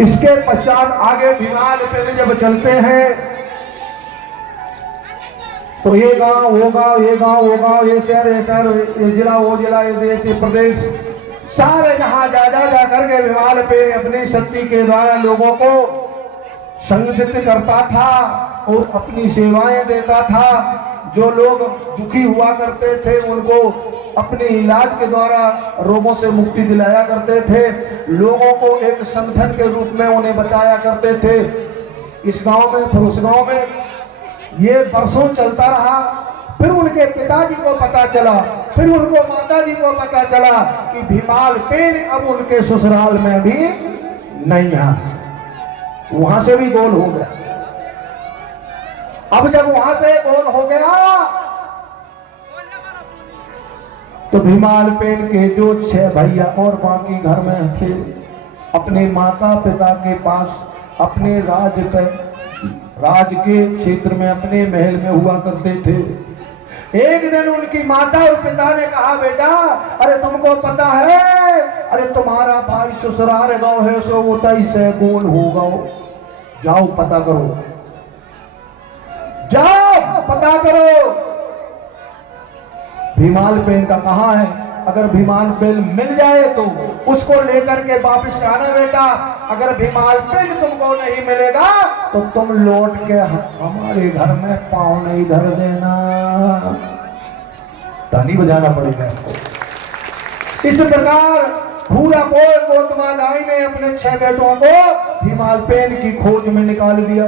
इसके पश्चात आगे भीमाल पे जब चलते हैं तो ये गांव वो गांव, ये गांव वो गांव, ये शहर ये जिला वो जिला, ये देश ये प्रदेश, सारे जहां जा करके भीमाल पे अपनी शक्ति के द्वारा लोगों को संगठित करता था और अपनी सेवाएं देता था। जो लोग दुखी हुआ करते थे उनको अपने इलाज के द्वारा रोगों से मुक्ति दिलाया करते थे। लोगों को एक संगठन के रूप में उन्हें बताया करते थे। इस गांव में फिर उस गांव में ये बरसों चलता रहा। फिर उनके पिताजी को पता चला, फिर उनको माताजी को पता चला कि भीमाल पेन अब उनके ससुराल में भी नहीं है। वहां से भी गोल हो गया। अब जब वहां से गोल हो गया तो भीमाल पेन के जो 6 भैया और बाकी घर में थे अपने माता पिता के पास अपने राज के क्षेत्र में अपने महल में हुआ करते थे। एक दिन उनकी माता और पिता ने कहा, बेटा अरे तुमको पता है, अरे तुम्हारा भाई ससुराल गांव है सो वो 23 गोल होगा, जाओ पता करो, जाओ पता करो। भीमाल पेन का कहा है, अगर भीमाल पेन मिल जाए तो उसको लेकर के वापस आना बेटा, अगर भीमाल पेन तुमको नहीं मिलेगा तो तुम लौट के हमारे घर में पांव नहीं धर देना, ताली बजाना पड़ेगा आपको। इस प्रकार पूरा गोतमा दाई ने अपने 6 बेटों को भीमाल पेन की खोज में निकाल दिया।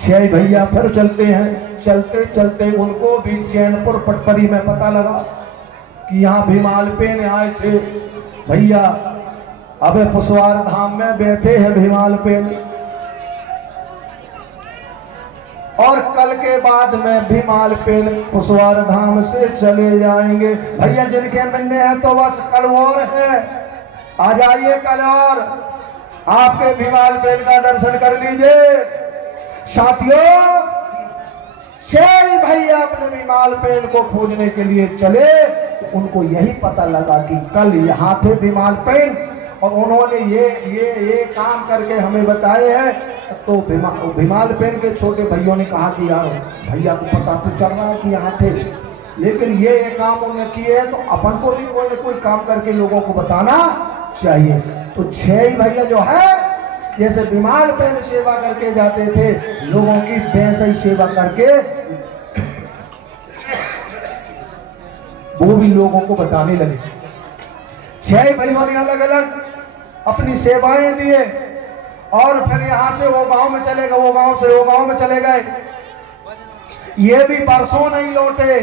6 भैया फिर चलते हैं। चलते चलते उनको भी चैनपुर पटपरी में पता लगा कि यहाँ भीमाल पेन आए थे। भैया अब पुसवार धाम में बैठे हैं भीमाल पेन, और कल के बाद में भीमाल पेन पुसवार धाम से चले जाएंगे। भैया जिनके मिलने हैं तो बस कल और है, आ जाइए कल और आपके भीमाल पेन का दर्शन कर लीजिए। साथियों 6 भैया अपने भीमाल पेन को खोजने के लिए चले तो उनको यही पता लगा कि कल यहाँ थे भीमाल पेन और उन्होंने ये काम करके हमें बताए हैं। तो भीमाल पेन के छोटे भाइयों ने कहा कि यार भैया को पता तो चल रहा है कि यहाँ थे, लेकिन ये काम उन्होंने किए हैं तो अपन को भी कोई न कोई काम करके लोगों को बताना चाहिए। तो 6 भैया जो है जैसे भीमाल पेन सेवा करके जाते थे लोगों की, वैसे ही सेवा करके वो भी लोगों को बताने लगे। 6 भाइयों ने अलग अलग अपनी सेवाएं दिए और फिर यहां से वो गांव में चले गए, वो गांव से वो गांव में चले गए। ये भी बरसों नहीं लौटे।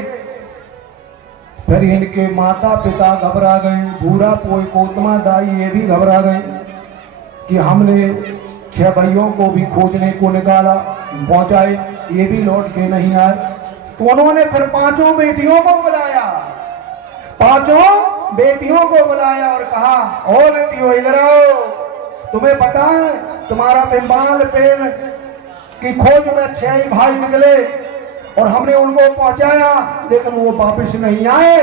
फिर इनके माता पिता घबरा गए, बूढ़ा पोई कोतमा दाई ये भी घबरा गए कि हमने 6 भाइयों को भी खोजने को निकाला, पहुंचाए, ये भी लौट के नहीं आए। तो उन्होंने फिर 5 बेटियों को बुलाया, 5 बेटियों को बुलाया और कहा, ओ बेटियों इधर आओ, तुम्हें पता है तुम्हारा भीमाल पेन की खोज में 6 भाई निकले और हमने उनको पहुंचाया लेकिन वो वापस नहीं आए।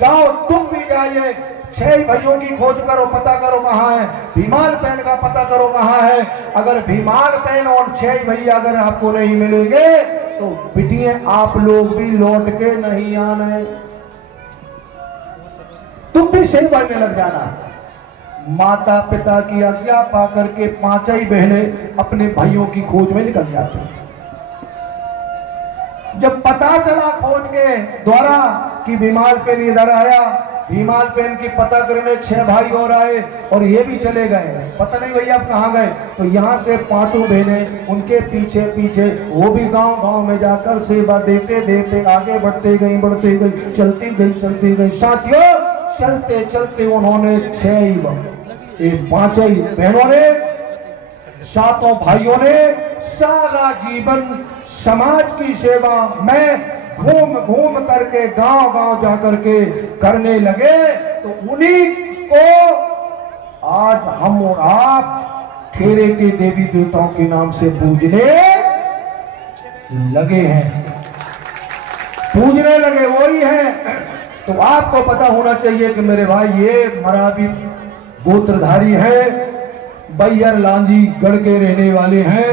जाओ तुम भी जाइए, 6 भाइयों की खोज करो, पता करो कहाँ है, भीमाल पेन का पता करो कहाँ है। अगर भीमाल पेन और 6 भैया अगर आपको नहीं मिलेंगे तो बिटियां आप लोग भी लौट के नहीं आने, तुम भी सेवा में लग जाना। माता पिता की आज्ञा पाकर के 5 बहनें अपने भाइयों की खोज में निकल जाती हैं। जब पता चला खोज के द्वारा कि भीमाल पेन इधर आया, भीमाल पेन की पता करने 6 भाई और आए और ये भी चले गए, पता नहीं भैया आप कहाँ गए। तो यहाँ से 5 बहनें उनके पीछे पीछे वो भी गांव गांव में जाकर सेवा देते देते आगे बढ़ते गई, चलती गई। साथियों चलते चलते उन्होंने 5 बहनों ने 7 भाइयों ने सारा जीवन समाज की सेवा में घूम घूम करके गांव गांव जाकर के करने लगे। तो उन्हीं को आज हम और आप खेरे के देवी देवताओं के नाम से पूजने लगे हैं, पूजने लगे वही है। तो आपको पता होना चाहिए कि मेरे भाई ये मरावी गोत्रधारी है, बैयर लांजीगढ़ के रहने वाले हैं।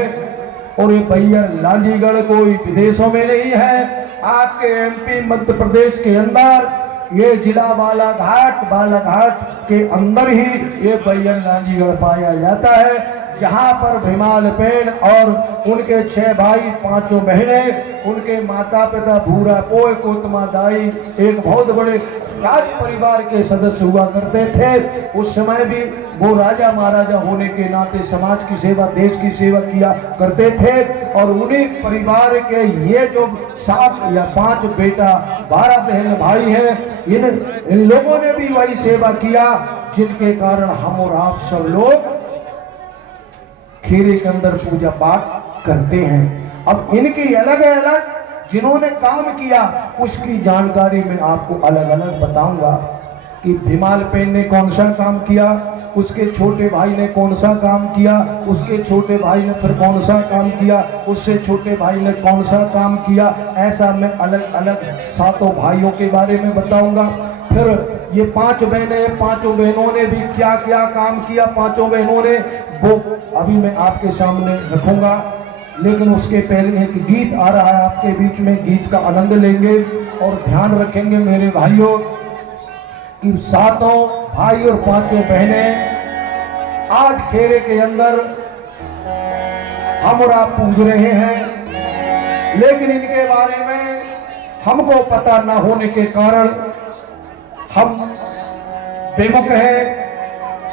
और ये बैयर लांजीगढ़ कोई विदेशों में नहीं है, आपके एमपी मध्य प्रदेश के अंदर ये जिला बालाघाट के अंदर ही ये बैयर लांजीगढ़ पाया जाता है, जहाँ पर भीमाल पेन और उनके 6 भाई 5 बहनें, उनके माता पिता भूरा पोय कोतमा दाई एक बहुत बड़े राज परिवार के सदस्य हुआ करते थे। उस समय भी वो राजा महाराजा होने के नाते समाज की सेवा, देश की सेवा किया करते थे। और उन्हीं परिवार के ये जो 7 या 5 बेटा 12 बहन भाई हैं, इन लोगों ने भी वही सेवा किया जिनके कारण हम और आप सब लोग खीरे के अंदर पूजा पाठ करते हैं। अब इनकी अलग अलग जिन्होंने काम किया उसकी जानकारी मैं आपको अलग अलग बताऊंगा कि भीमाल पेन ने कौन सा काम किया, उसके छोटे भाई ने कौन सा काम किया, उसके छोटे भाई ने फिर कौन सा काम किया, उससे छोटे भाई ने कौन सा काम किया। ऐसा मैं अलग अलग 7 भाइयों के बारे में बताऊंगा। फिर ये 5 बहनें, 5 बहनों ने भी क्या क्या काम किया, 5 बहनों ने, वो अभी मैं आपके सामने रखूंगा। लेकिन उसके पहले एक गीत आ रहा है आपके बीच में, गीत का आनंद लेंगे और ध्यान रखेंगे मेरे भाइयों कि 7 भाई और 5 बहनें आज खेरे के अंदर हम और आप पूज रहे हैं, लेकिन इनके बारे में हमको पता न होने के कारण हम बेमुख हैं,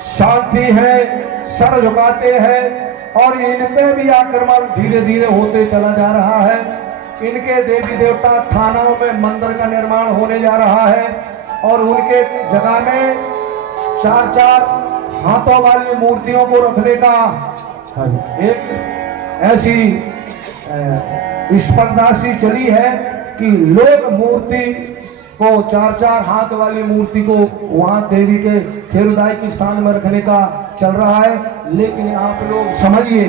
शांति है, सर झुकाते हैं और इन पे भी आक्रमण धीरे धीरे होते चला जा रहा है। इनके देवी देवता थानों में मंदिर का निर्माण होने जा रहा है और उनके जगह में 4-4 हाथों वाली मूर्तियों को रखने का एक ऐसी स्पर्धा सी चली है कि लोग मूर्ति को 4-4 हाथ वाली मूर्ति को वहां देवी के खेरुदाई के स्थान में रखने का चल रहा है। लेकिन आप लोग समझिए,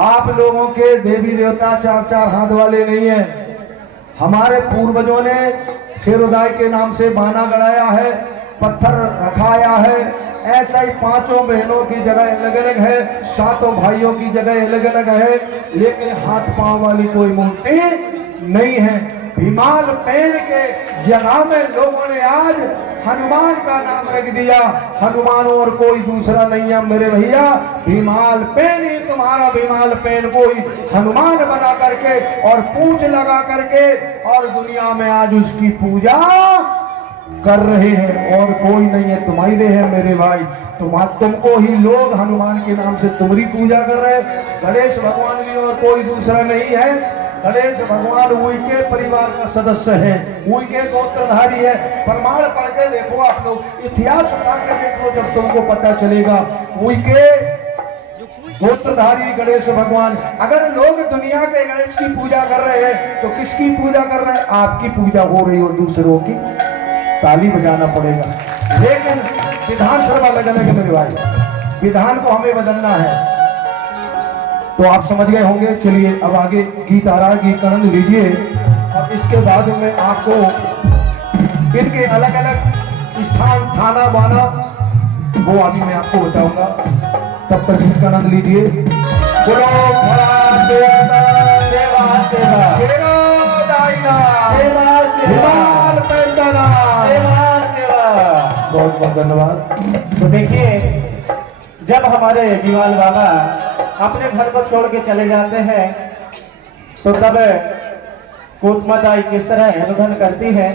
आप लोगों के देवी देवता 4-4 हाथ वाले नहीं है। हमारे पूर्वजों ने खेरुदाई के नाम से बाना गड़ाया है, पत्थर रखाया है। ऐसा ही 5 बहनों की जगह अलग अलग है, 7 भाइयों की जगह अलग अलग है, लेकिन हाथ पांव वाली कोई मूर्ति नहीं है। भीमाल पेन के जगह में लोगों ने आज हनुमान का नाम रख दिया। हनुमान और कोई दूसरा नहीं है मेरे भैया, भीमाल पेन ही तुम्हारा भीमाल पेन कोई हनुमान बना करके और पूछ लगा करके और दुनिया में आज उसकी पूजा कर रहे हैं और कोई नहीं है, तुम्हारे है मेरे भाई। तुमको ही लोग हनुमान के नाम से तुम्हारी पूजा कर रहे हैं। गणेश भगवान भी और कोई दूसरा नहीं है। गणेश भगवान उनके परिवार का सदस्य है, उनके गोत्रधारी है। प्रमाण पढ़ के देखो, आप लोग इतिहास उठा के देख लो, जब तुमको पता चलेगा उनके गोत्रधारी गणेश भगवान। अगर लोग दुनिया के गणेश की पूजा कर रहे हैं तो किसकी पूजा कर रहे हैं? आपकी पूजा हो रही हो दूसरों की, ताली बजाना पड़ेगा। लेकिन विधान सर्व अलग अलग है मेरे भाई, विधान को हमें बदलना है। तो आप समझ गए होंगे। चलिए अब आगे गीत आ रहा है, गीत का आनंद लीजिए और इसके बाद में आपको इनके अलग अलग स्थान, थाना बाना वो अभी मैं आपको बताऊंगा। तब तक गीत का आनंद लीजिए। बोलो बहुत बहुत धन्यवाद। तो देखिए, जब हमारे भीमाल बाबा अपने घर को छोड़ के चले जाते हैं तो तब कोतमा दाई किस तरह अनुधन करती है।